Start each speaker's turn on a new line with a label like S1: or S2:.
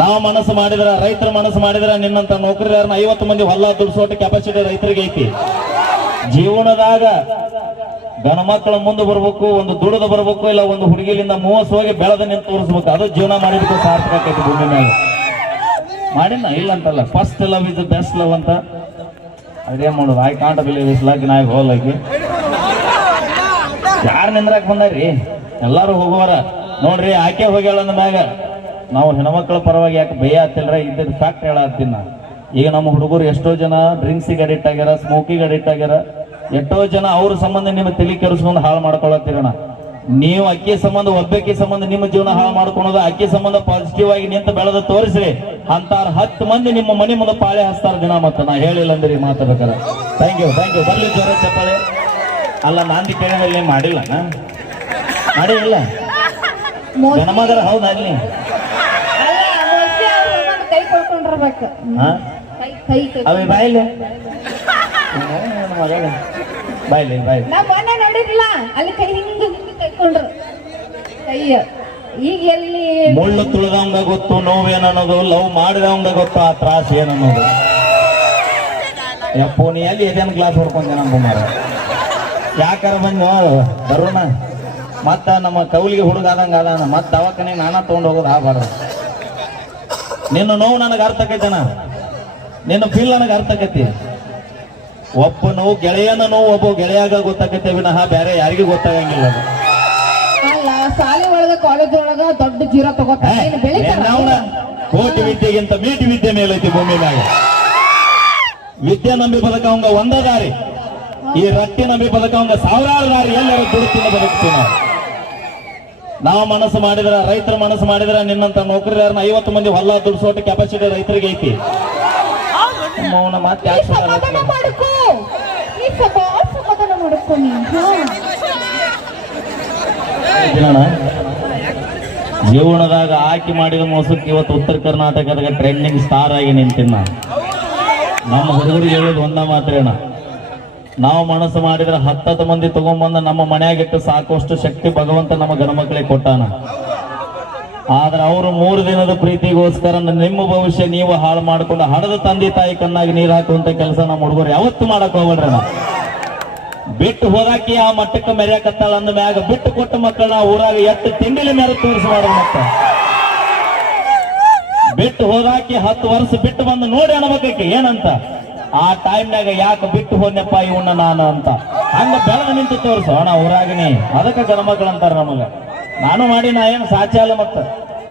S1: ನಾವು ಮನಸ್ಸು ಮಾಡಿದ್ರ, ರೈತರ ಮನಸ್ಸು ಮಾಡಿದ್ರ ನಿನ್ನಂತ ನೌಕರಿದಾರನ ಐವತ್ತು ಮಂದಿ ಹೊಲ ದುಡಿಸೋಟ ಕೆಪಾಸಿಟಿ ರೈತರಿಗೆ ಐತಿ. ಜೀವನದಾಗ ಗಣ ಮಕ್ಕಳ ಮುಂದೆ ಬರ್ಬೇಕು, ಒಂದು ದುಡಿದು ಬರ್ಬೇಕು, ಇಲ್ಲ ಒಂದು ಹುಡುಗಿಲಿಂದ ಮೂವತ್ತು ಹೋಗಿ ಬೆಳೆದ ನಿಂತು ತೋರಿಸ್ಬೇಕು, ಅದು ಜೀವನ ಮಾಡಿದಕ್ಕೆ ಸಾರ್ಥಕ ಆಕೈತಿ ಭೂಮಿ ಮ್ಯಾಗ. ಮಾಡಿನ ಇಲ್ಲ ಅಂತಲ್ಲ. First love is best love ಅಂತ. ಅದೇನ್ ಮಾಡೋದು. I can't believe is luck Nayak ಹೋಗ್ಲಕ್ಕೆ ಯಾರು ನಿಂದ್ರಾಕ್ ಬಂದಾರ್ರಿ ಎಲ್ಲಾರು ಹೋಗುವಾರ ನೋಡ್ರಿ, ಆಕೆ ಹೋಗ್ಯಾಳ ಅಂದ ಮ್ಯಾಗ. ನಾವು ಹೆಣ್ಮಕ್ಳ ಪರವಾಗಿ ಯಾಕೆ ಭಯ ಆಗ್ತಿಲ್ರ? ಇದ್ದ ಫ್ಯಾಕ್ಟ್ ಹೇಳತ್ತೀನಿ ನಾನು. ಈಗ ನಮ್ಮ ಹುಡುಗರು ಎಷ್ಟೋ ಜನ ಡ್ರಿಂಕ್ಸಿಗೆ ಅಡಿಕ್ಟ್ ಆಗ್ಯಾರ ಸ್ಮೋಕಿಗೆ ಅಡಿಕ್ಟ್ ಆಗ್ಯಾರ. ಎಷ್ಟೋ ಜನ ಅವ್ರ ಸಂಬಂಧ ನಿಮ್ಮ ತಲೆ ಕೆರೆಸ್ಕೊಂಡು ಹಾಳು ಮಾಡ್ಕೊಳತ್ತೀರಣ ನೀವು ಅಕ್ಕಿ ಸಂಬಂಧ ಒಬ್ಬಕ್ಕಿ ಸಂಬಂಧ ನಿಮ್ಮ ಜೀವನ ಹಾಳು ಮಾಡ್ಕೊಳೋದು ಅಕ್ಕಿ ಸಂಬಂಧ ಪಾಸಿಟಿವ್ ಆಗಿ ನಿಂತ ಬೆಳೆದ ತೋರಿಸ್ರಿ. ಅಂತಾರ ಹತ್ತು ಮಂದಿ ನಿಮ್ಮ ಮನೆ ಮುಂದೆ ಪಾಳೆ ಹಚ್ತಾರ ದಿನ ಮತ್ತ. ನಾ ಹೇಳಿಲ್ಲ ಅಂದ್ರಿ ಮಾತಾಡ್ಬೇಕಾರ ಥ್ಯಾಂಕ್ ಯು ಥ್ಯಾಂಕ್ ಯು ಬರ್ಲಿ ಜ್ವರ ಚಪ್ಪಾಳೆ ಅಲ್ಲ ನಾಂದಿ ಕೇಳಿದಲ್ಲಿ ಮಾಡಿಲ್ಲ ಮಾಡಿಲ್ಲ. ಗಣಮಗರ ಹೌದಾ ಅಲ್ಲಿ
S2: ಕೈ ಕೊಡ್ಕೊಂಡಿರ್ಬೇಕು
S1: ಹಾ?
S2: ಕೈ ಕೈ ಕೈ
S1: ಅವೇ ಬಾಯಿಲೆ ಬಾಯ್ಲಿ ಬಾಯ್ಲಿ
S2: ನಾ ಮೊನ್ನೆ ನೋಡಿರ್ಲಿಲ್ಲ ಅಲ್ಲಿ ಕೈ ಹಿಂಗ ಹಿಂಗ ಕೈಕೊಂಡ್ರು. ಕೈಯ. ಈಗ ಎಲ್ಲಿ?
S1: ಮುಳ್ಳು ತುಳಿದವಂಗ ಗೊತ್ತು ನೋವೇನನ್ನೋದು ಲವ್ ಮಾಡಿದವಂಗ ಗೊತ್ತು ಆ ತ್ರಾಸ ಏನನ್ನೋದು ಯಪ್ಪೋ ನೀ ಎಲ್ಲಿ ಎದೇನು ಗ್ಲಾಸ್ ಹೊಡ್ಕೊಂಡೆ ನಮ್ಮ ಯಾಕರ ಯಾಕಾರ ಬಂದು ಬರೋಣ. ಮತ್ತ ನಮ್ಮ ಕೌಲಿಗೆ ಹುಡುಗ ಆದಂಗ ಅದಾನ ಮತ್ತ ಅವಕ್ಕನೇ ನಾನ ತಗೊಂಡು ಹೋಗೋದು ಆಗಬಾರ್ದು. ನಿನ್ನ ನೋವು ನನಗೆ ಅರ್ಥ ಆಕೈತಣ ನಿನ್ನ ಫೀಲ್ ನನಗೆ ಅರ್ಥ ಆಕೈತಿ ನೋವು ಗೆಳೆಯನ ನೋವು ಒಬ್ಬ ಗೆಳೆಯಾಗ ಗೊತ್ತಾಕೈತೆ ವಿನಃ ಬೇರೆ ಯಾರಿಗೂ ಗೊತ್ತಾಗಂಗಿಲ್ಲ ಅದು.
S2: ಅಲ್ಲ ಶಾಲೆ ಒಳಗ ಕಾಲೇಜ್ ಒಳಗ ದೊಡ್ಡ ಜೀರೋ ತಗೋತಾರ?
S1: ಕೋಟಿ ವಿದ್ಯೆಗಿಂತ ಮೀಟಿ ವಿದ್ಯೆ ಮೇಲೈತಿ ಭೂಮಿ ಮ್ಯಾಗ. ವಿದ್ಯೆ ನಂಬಿ ಬದುಕವಂಗ ಒಂದ ದಾರಿ. ಈ ರಟ್ಟಿ ನಂಬಿ ಬದುಕವಂಗ ಸಾವಿರಾರು ದಾರಿ ಎಲ್ಲರೂ ದುಡುತ್ತಿನ ಬದುಕ್ತೀವಿ ನಾವು. ನಾವು ಮನಸ್ಸು ಮಾಡಿದ್ರೆ ರೈತರ ಮನಸ್ಸು ಮಾಡಿದ್ರೆ ನಿನ್ನಂತ ನೌಕರಿದಾರನ ಐವತ್ತು ಮಂದಿ ಹೊಲ ದುಡಿಸೋಟ ಕೆಪಾಸಿಟಿ ರೈತರಿಗೆ ಐತಿ. ಮತ್ತೆ ಜೀವನದಾಗ ಆಯ್ಕೆ ಮಾಡಿದ ಮೋಸಕ್ಕೆ ಇವತ್ತು ಉತ್ತರ ಕರ್ನಾಟಕದಾಗ ಟ್ರೆಂಡಿಂಗ್ ಸ್ಟಾರ್ ಆಗಿ ನಿಂತಿನ ನಮ್ಮ ಹುಡುಗರಿಗೆ ಹೇಳೋದು ಒಂದ ಮಾತ್ರೇನ? ನಾವು ಮನಸ್ಸು ಮಾಡಿದ್ರೆ ಹತ್ತತ್ತು ಮಂದಿ ತಗೊಂಬಂದ ನಮ್ಮ ಮನೆಯಾಗಿಟ್ಟು ಸಾಕುವಷ್ಟು ಶಕ್ತಿ ಭಗವಂತ ನಮ್ಮ ಗಣಮಕ್ಕಳಿಗೆ ಕೊಟ್ಟಾನ. ಆದ್ರೆ ಅವರು ಮೂರು ದಿನದ ಪ್ರೀತಿಗೋಸ್ಕರ ನಿಮ್ಮ ಭವಿಷ್ಯ ನೀವು ಹಾಳು ಮಾಡ್ಕೊಂಡು ಹಡದ ತಂದೆ ತಾಯಿ ಕಣ್ಣಾಗಿ ನೀರು ಹಾಕುವಂತ ಕೆಲಸ ನಮ್ಮ ಹುಡುಗರು ಯಾವತ್ತು ಮಾಡಕ್ ಹೋಗ್ಬೇಡ್ರಿ ನಾವು. ಬಿಟ್ಟು ಹೋದಾಕಿ ಆ ಮಟ್ಟಕ್ಕೆ ಮೆರೆಯಕತ್ತಾಳ ಅಂದ ಮ್ಯಾಗ ಬಿಟ್ಟು ಕೊಟ್ಟ ಮಕ್ಕಳನ್ನ ಊರಾಗ ಎಟ್ಟು ತಿಂಡಿಲಿ ಮೇಲೆ ತೋರಿಸ್ಬಾರ್ದು ಮತ್ತ. ಬಿಟ್ಟು ಹೋದಾಕಿ ಹತ್ತು ವರ್ಷ ಬಿಟ್ಟು ಬಂದು ನೋಡಿ ಅನ್ಬೇಕಕ್ಕೆ ಏನಂತ. ಆ ಟೈಮ್ನಾಗ ಯಾಕೆ ಬಿಟ್ಟು ಹೋದ್ನಪ್ಪ ಇವನ್ನ ನಾನು ಅಂತ. ಹಂಗ ಬೆಳೆದ ನಿಂತು ತೋರಿಸು. ಅಣ್ಣ, ಊರಾಗಿನಿ. ಅದಕ್ಕೆ ಗಣಮಕ್ಕಳು ಅಂತಾರೆ ನಮಗ. ನಾನು ಮಾಡಿ ನಾ ಏನು ಸಾಧ್ಯ ಅಲ್ಲ ಮತ್ತ.